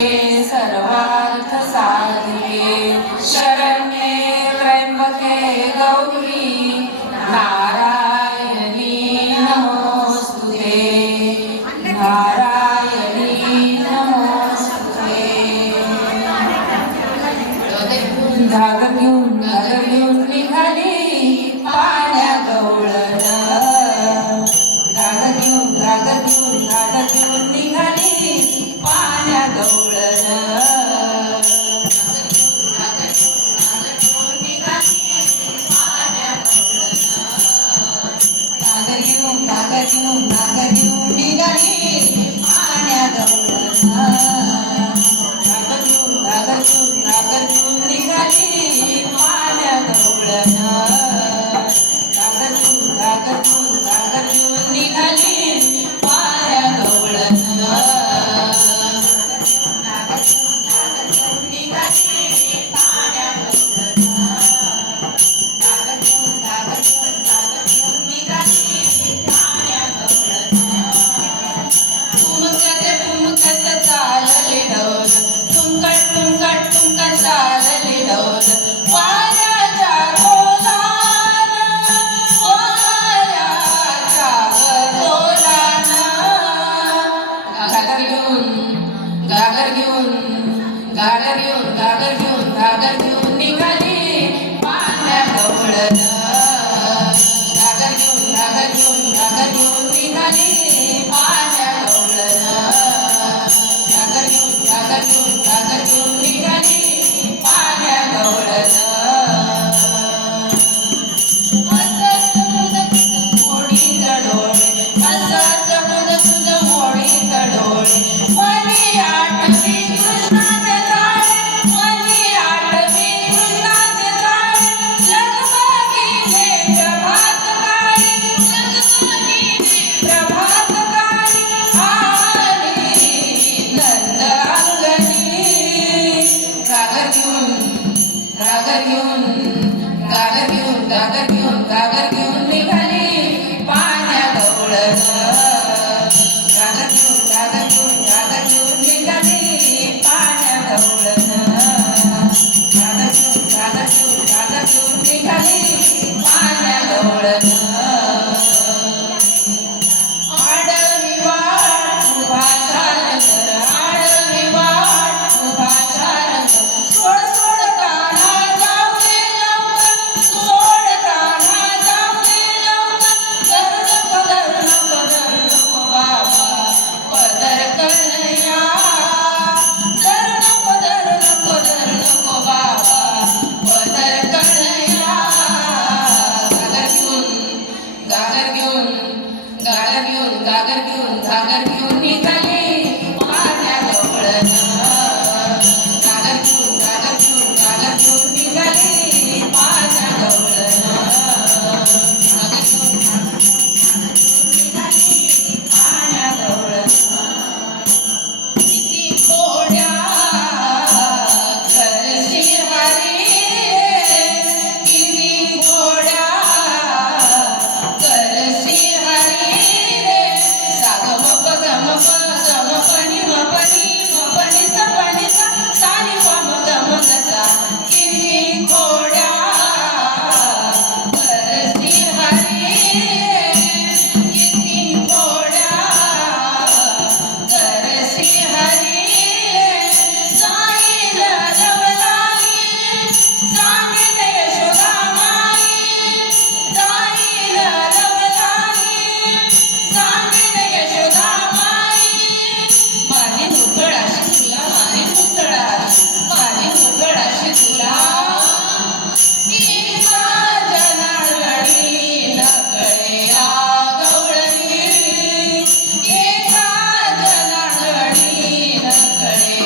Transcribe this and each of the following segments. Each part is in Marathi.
सर्वार्थ साधिके शरण्ये त्र्यंबके गौरी नारायणी नमोस्तुते नारायणी नमोस्तुते। धागा घेऊन निघाली पाण्या गवळण धागा घेऊन निघाली पाण्या गवळण धागा घेऊन निघाली पाण्या गवळण धागा घेऊन निघाली पाण्या गवळण धागा घेऊन निघाली पाण्या गवळण चालले डोल तुमकट चालले डोल वाऱ्याच्या डोलान घागर घेऊन निघाली पाण्या गवळण घागर घेऊन निघाली पाण्या गवळण घागर घेऊन निघाली पाण्या गवळण हसत मोडी तडोळे हसत मोडी तडोळे मनी आठवी कृष्णाचे जाळे मनी आठवी कृष्णाचे जाळे लगबगीने प्रभात काळी प्रभात काळी आली नंद अंगणी घागर घेऊन निघाली पाण्या गवळण घागर घेऊन निघाली पाण्या गवळण घागर घेऊन निघाली पाण्या गवळण आडवी वाट उभा चालकर आडवी वाट उभा चालकर सोड कान्हा जाऊ दे लवकर सोड कान्हा जाऊ दे लवकर धर नको बाबा पदर कन्हैया धर नको बाबा पदर कन्हैया घागर घेऊन निघाली पाण्या गवळण घागर घेऊन निघाली पाण्या गवळण पाण्या गवळण किती घोड्या करशील हरी किती घोड्या करशील हरी मपनी सानी गमगसा किती घोड्या करशील हरी किती घोड्या करशील हरी जाईल लवलाई सांगेल यशोदा माई जाईल लवलाई सांगेल यशोदा माझी मुकळाशी तुला माझी मुकळाशी तुला माझ्या नारळी नकळे गवळणी माझ्या नारळी नकळे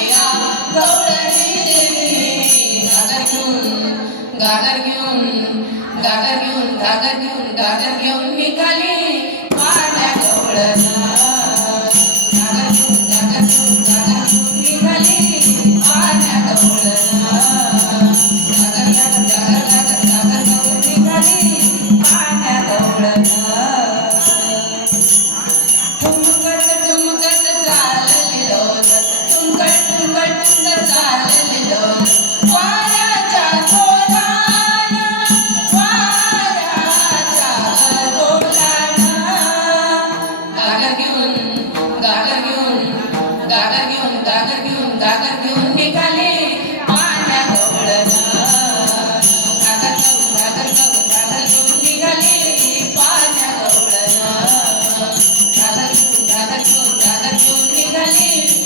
गवळणी घागर घेऊन निघाली पाण्या गवळण निघाली पाण्या गवळण निघाली पाण्या गवळण ठुमकत चालली डोल तुमकट कुंड चाललं वाऱ्याच्या तोलानं वाऱ्याच्या तोलानं गागर घेऊन गागर घेऊन गागर घेऊन गागर घेऊन गागर घेऊन निघाले पाण्या गवळणं गागर घेऊन गागर घेऊन गागर घेऊन निघाले पाण्या गवळणं गागर घेऊन गागर घेऊन गागर घेऊन निघाले